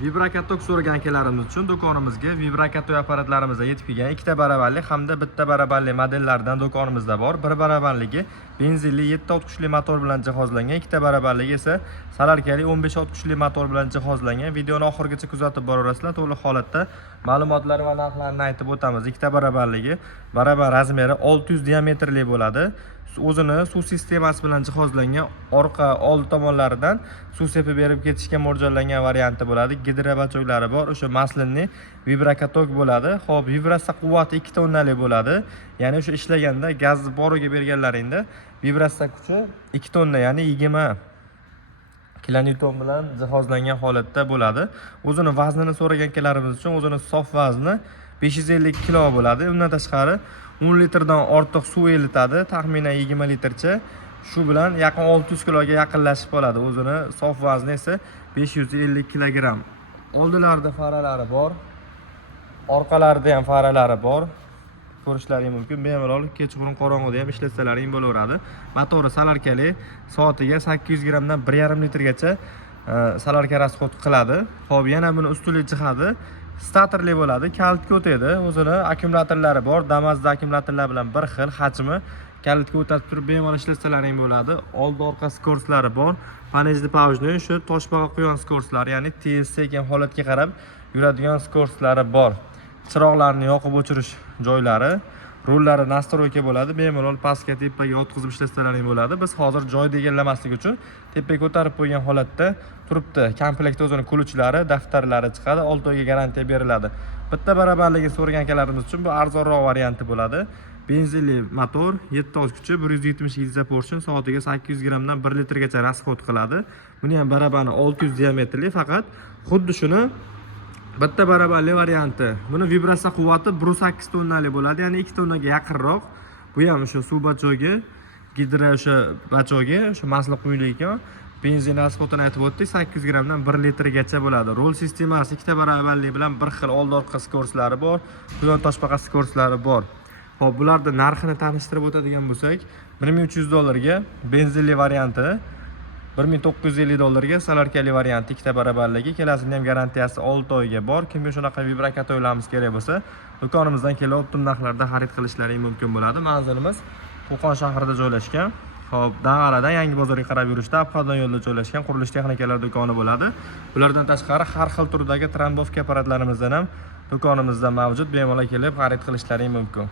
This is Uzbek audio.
Vibrakatok so'ragan akalarimiz uchun do'konimizga vibrakatok apparatlarimiz yetib kelgan. Ikkita barabarli hamda bitta barabarli modellaridan do'konimizda bor. Bir barabarligi benzinli 7 ot kuchli motor bilan jihozlangan, ikkita barabarligi esa salarkali 15 ot kuchli motor bilan jihozlangan. Videoni oxirigacha kuzatib boraverasizlar. To'liq holatda ma'lumotlar va narxlarni aytib o'tamiz. Ikkita barabarligi barabar razmeri 600 diametrli bo'ladi. O'zini suv sistemasi bilan jihozlangan, orqa old tomonlaridan suv sepib berib ketishga mo'ljallangan varianti bo'ladi. Gidrobachoklari bor. O'sha maslinli vibrakatok bo'ladi. Xo'p, vibratsiya quvvati 2 tonnalik bo'ladi. Ya'ni o'sha ishlaganda gazni boriga berganlaringda vibratsiya kuchi 2 tonna, ya'ni 20 kilonewton bilan jihozlangan holatda bo'ladi. O'zini vaznini so'ragan akalarimiz uchun o'zini sof vazni 550 kilo bo'ladi. Undan tashqari 10 litrdan ortiq suv elitadi, taxminan 20 litrcha. Shu bilan yaqin 600 kiloga yaqinlashib qoladi. O'zini sof vazni esa 550 kilogramm. Oldilarida faralari bor, orqalarida ham faralari bor. Ko'rishlaring mumkin. Bemalol kechqurun qorong'uda ham ishlatsalaring bo'laveradi. Motori salarkali, soatiga 800 grammdan 1,5 litrgacha salarka rasxod qiladi. Xo'p, yana buni ustunlik jihati statorli bo'ladi, kalitga o'tadi. O'zini akkumulyatorlari bor. Damazda akkumulyatorlar bilan bir xil hajmi. Kalitga o'tib turib bemalol ishlatsalaring bo'ladi. Old-orqa skorslari bor. Panejli pavjni shu toshbaqa quyon skorslari, ya'ni tez sekin holatga qarab yuradigan skorslari bor. Chiroqlarni yoqib o'chirish joylari, rullari nastroyka bo'ladi. Bemalol pastga, tepaga o'tkazib ishlatsalaring bo'ladi. Biz hozir joyni egallamaslik uchun tepaga ko'tarib qo'ygan holatda turibdi. Komplektda o'zining kuluvchilari, daftarlari chiqadi, 6 oyga garantiya beriladi. Bitta barabarligini so'ragan akalarimiz uchun bu arzonroq varianti bo'ladi. Benzinli motor, 7 ot kuchi, 170 gidza portion, soatiga 800 grammdan 1 litrgacha rasxod qiladi. Buni ham barabarni 600 diametrli, faqat xuddi shuni bitta barabarli varianti. Buni vibratsiya quvvati 1.8 tonnalik bo'ladi, ya'ni 2 tonnaga yaqinroq. Bu ham o'sha suv bachogi, gidro o'sha bachogi, o'sha masli quyilgan. Benzin rasxodini aytib o'tdik, 800 grammdan 1 litrgacha bo'ladi. Rol sistemasi ikkita barabarlik bilan bir xil old-orqa skorslari bor, quyon toshbaqa skorslari bor. Xo'p, bularning narxini tanishtirib o'tadigan bo'lsak, 1300 dollarga benzinli varianti, 1950 dollarga salarkali varianti ikkita barabarligi, kelasini ham garantiyasi 6 oyga bor. Kimga shunaqa vibrakatoylarimiz kerak bo'lsa, do'konimizdan kelib optim narxlarda xarid qilishlaring mumkin bo'ladi. Manzilimiz Qo'qon shahrida joylashgan. Xo'p, Dang'aradan Yangi bozorga qarab yurishda Abxodon yo'lida joylashgan qurilish texnikalari do'koni bo'ladi. Bulardan tashqari har xil turdagi trombovka apparatlarimizdan ham do'konimizda mavjud. Bemalol kelib xarid qilishlaring mumkin.